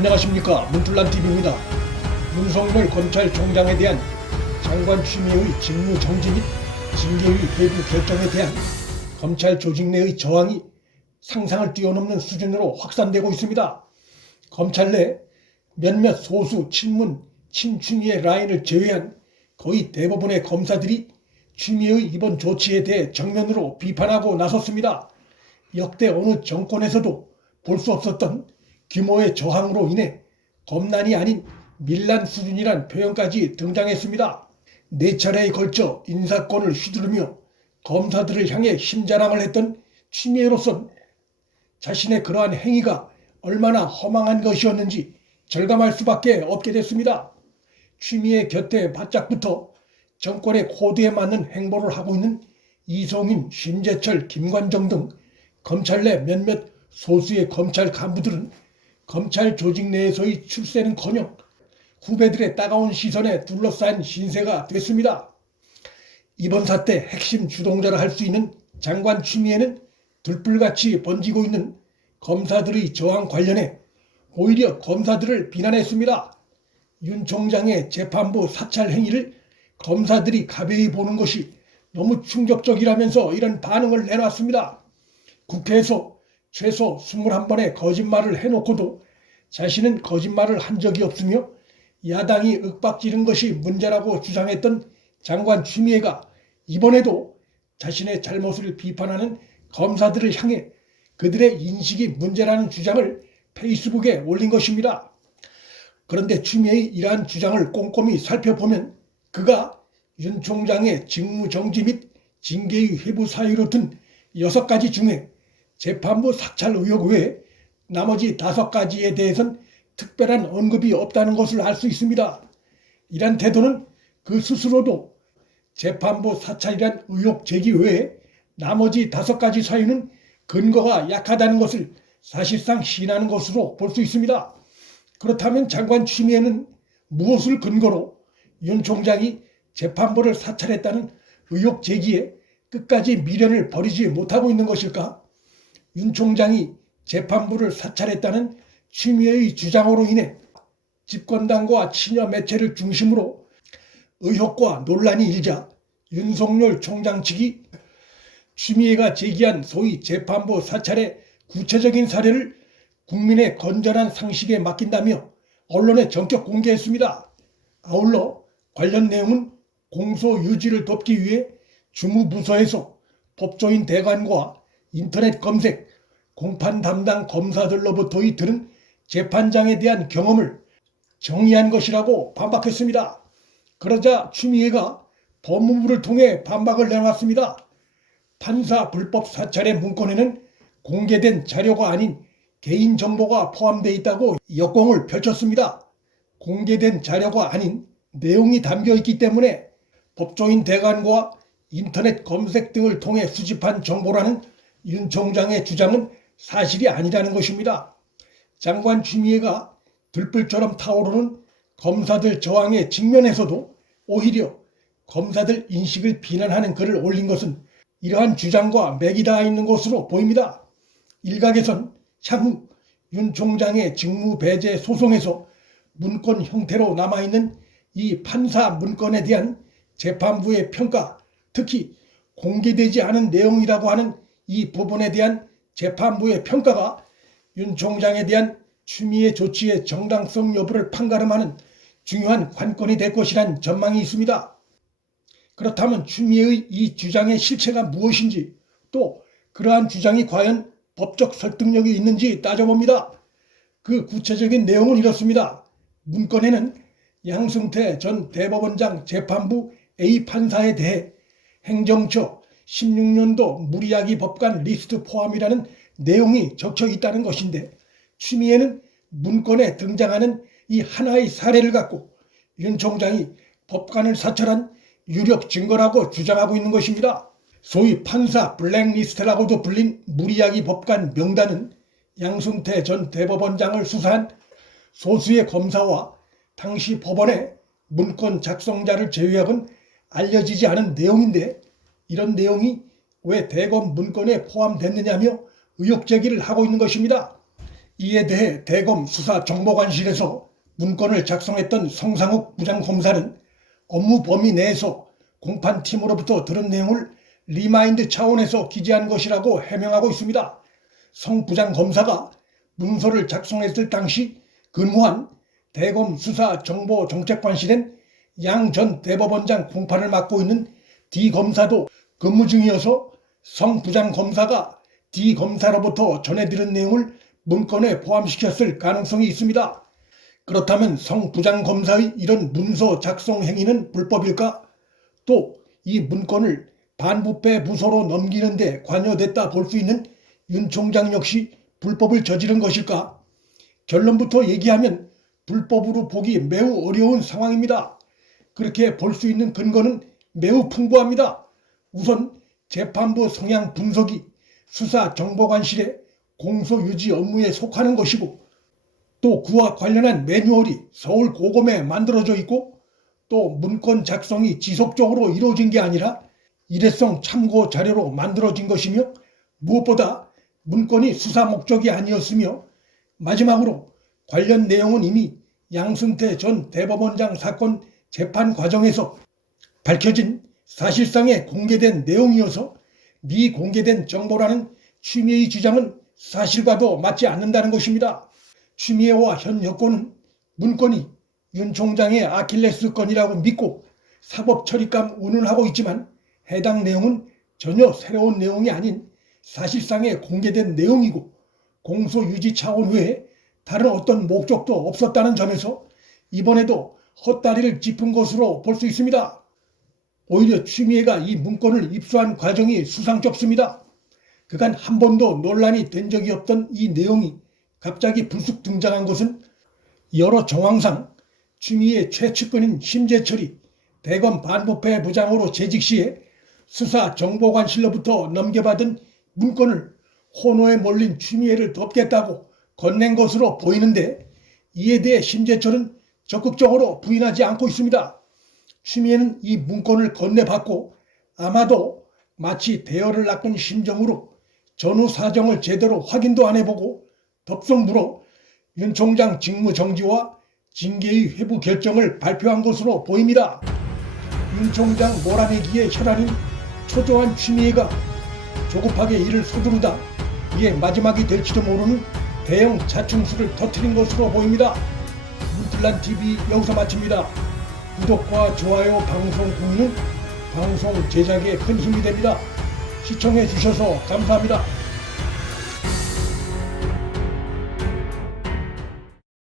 안녕하십니까, 문툴란TV입니다. 윤석열 검찰총장에 대한 장관 추미애의 직무 정지 및 징계의 회부 결정에 대한 검찰 조직 내의 저항이 상상을 뛰어넘는 수준으로 확산되고 있습니다. 검찰 내 몇몇 소수 친문, 친추미애 라인을 제외한 거의 대부분의 검사들이 추미애의 이번 조치에 대해 정면으로 비판하고 나섰습니다. 역대 어느 정권에서도 볼 수 없었던 규모의 저항으로 인해 검난이 아닌 밀란 수준이란 표현까지 등장했습니다. 4차례에 걸쳐 인사권을 휘두르며 검사들을 향해 힘자랑을 했던 추미애로선 자신의 그러한 행위가 얼마나 허망한 것이었는지 절감할 수밖에 없게 됐습니다. 추미애 곁에 바짝붙어 정권의 코드에 맞는 행보를 하고 있는 이성인, 심재철, 김관정 등 검찰 내 몇몇 소수의 검찰 간부들은 검찰 조직 내에서의 출세는커녕 후배들의 따가운 시선에 둘러싸인 신세가 됐습니다. 이번 사태 핵심 주동자라 할 수 있는 장관 추미애는 들불같이 번지고 있는 검사들의 저항 관련해 오히려 검사들을 비난했습니다. 윤 총장의 재판부 사찰 행위를 검사들이 가벼이 보는 것이 너무 충격적이라면서 이런 반응을 내놨습니다. 국회에서 최소 21번의 거짓말을 해놓고도 자신은 거짓말을 한 적이 없으며 야당이 윽박지른 것이 문제라고 주장했던 장관 추미애가 이번에도 자신의 잘못을 비판하는 검사들을 향해 그들의 인식이 문제라는 주장을 페이스북에 올린 것입니다. 그런데 추미애의 이러한 주장을 꼼꼼히 살펴보면 그가 윤 총장의 직무정지 및 징계의 회부 사유로 든 6가지 중에 재판부 사찰 의혹 외에 나머지 5가지에 대해선 특별한 언급이 없다는 것을 알 수 있습니다. 이런 태도는 그 스스로도 재판부 사찰이란 의혹 제기 외에 나머지 5가지 사유는 근거가 약하다는 것을 사실상 시인하는 것으로 볼 수 있습니다. 그렇다면 장관 추미애는 무엇을 근거로 윤 총장이 재판부를 사찰했다는 의혹 제기에 끝까지 미련을 버리지 못하고 있는 것일까? 윤 총장이 재판부를 사찰했다는 추미애의 주장으로 인해 집권당과 친여 매체를 중심으로 의혹과 논란이 일자 윤석열 총장 측이 추미애가 제기한 소위 재판부 사찰의 구체적인 사례를 국민의 건전한 상식에 맡긴다며 언론에 전격 공개했습니다. 아울러 관련 내용은 공소 유지를 돕기 위해 주무부서에서 법조인 대관과 인터넷 검색, 공판 담당 검사들로부터의 들은 재판장에 대한 경험을 정의한 것이라고 반박했습니다. 그러자 추미애가 법무부를 통해 반박을 내놨습니다. 판사 불법 사찰의 문건에는 공개된 자료가 아닌 개인정보가 포함되어 있다고 역공을 펼쳤습니다. 공개된 자료가 아닌 내용이 담겨 있기 때문에 법조인 대관과 인터넷 검색 등을 통해 수집한 정보라는 윤 총장의 주장은 사실이 아니라는 것입니다. 장관 추미애가 들불처럼 타오르는 검사들 저항에 직면해서도 오히려 검사들 인식을 비난하는 글을 올린 것은 이러한 주장과 맥이 닿아 있는 것으로 보입니다. 일각에선 향후 윤 총장의 직무 배제 소송에서 문건 형태로 남아있는 이 판사 문건에 대한 재판부의 평가, 특히 공개되지 않은 내용이라고 하는 이 부분에 대한 재판부의 평가가 윤 총장에 대한 추미애 조치의 정당성 여부를 판가름하는 중요한 관건이 될 것이란 전망이 있습니다. 그렇다면 추미애의 이 주장의 실체가 무엇인지, 또 그러한 주장이 과연 법적 설득력이 있는지 따져봅니다. 그 구체적인 내용은 이렇습니다. 문건에는 양승태 전 대법원장 재판부 A 판사에 대해 행정처 16년도 무리야기 법관 리스트 포함이라는 내용이 적혀 있다는 것인데, 추미애는 문건에 등장하는 이 하나의 사례를 갖고 윤 총장이 법관을 사찰한 유력 증거라고 주장하고 있는 것입니다. 소위 판사 블랙리스트라고도 불린 무리야기 법관 명단은 양승태 전 대법원장을 수사한 소수의 검사와 당시 법원의 문건 작성자를 제외하고는 알려지지 않은 내용인데, 이런 내용이 왜 대검 문건에 포함됐느냐며 의혹 제기를 하고 있는 것입니다. 이에 대해 대검 수사정보관실에서 문건을 작성했던 성상욱 부장검사는 업무 범위 내에서 공판팀으로부터 들은 내용을 리마인드 차원에서 기재한 것이라고 해명하고 있습니다. 성 부장검사가 문서를 작성했을 당시 근무한 대검 수사정보정책관실엔 양 전 대법원장 공판을 맡고 있는 D 검사도 근무 중이어서 성 부장검사가 D 검사로부터 전해들은 내용을 문건에 포함시켰을 가능성이 있습니다. 그렇다면 성 부장검사의 이런 문서 작성 행위는 불법일까? 또 이 문건을 반부패 부서로 넘기는 데 관여됐다 볼 수 있는 윤 총장 역시 불법을 저지른 것일까? 결론부터 얘기하면 불법으로 보기 매우 어려운 상황입니다. 그렇게 볼 수 있는 근거는 매우 풍부합니다. 우선 재판부 성향 분석이 수사정보관실의 공소유지 업무에 속하는 것이고, 또 그와 관련한 매뉴얼이 서울 고검에 만들어져 있고, 또 문건 작성이 지속적으로 이루어진 게 아니라 일회성 참고 자료로 만들어진 것이며, 무엇보다 문건이 수사 목적이 아니었으며, 마지막으로 관련 내용은 이미 양승태 전 대법원장 사건 재판 과정에서 밝혀진 사실상의 공개된 내용이어서 미공개된 정보라는 추미애의 주장은 사실과도 맞지 않는다는 것입니다. 추미애와 현 여권은 문건이 윤 총장의 아킬레스건이라고 믿고 사법 처리감 운운하고 있지만, 해당 내용은 전혀 새로운 내용이 아닌 사실상의 공개된 내용이고 공소유지 차원 외에 다른 어떤 목적도 없었다는 점에서 이번에도 헛다리를 짚은 것으로 볼 수 있습니다. 오히려 추미애가 이 문건을 입수한 과정이 수상쩍습니다. 그간 한 번도 논란이 된 적이 없던 이 내용이 갑자기 불쑥 등장한 것은 여러 정황상 추미애 최측근인 심재철이 대검 반부패 부장으로 재직 시에 수사정보관실로부터 넘겨받은 문건을 호노에 몰린 추미애를 덮겠다고 건넨 것으로 보이는데, 이에 대해 심재철은 적극적으로 부인하지 않고 있습니다. 추미애는 이 문건을 건네받고 아마도 마치 대열을 낚은 심정으로 전후 사정을 제대로 확인도 안 해보고 덥석물어 윤 총장 직무 정지와 징계의 회부 결정을 발표한 것으로 보입니다. 윤 총장 몰아내기에 혈안인 초조한 추미애가 조급하게 일을 서두르다 이게 마지막이 될지도 모르는 대형 자충수를 터뜨린 것으로 보입니다. 문틀란TV 여기서 마칩니다. 구독과 좋아요, 방송 공유는 방송 제작에 큰 힘이 됩니다. 시청해 주셔서 감사합니다.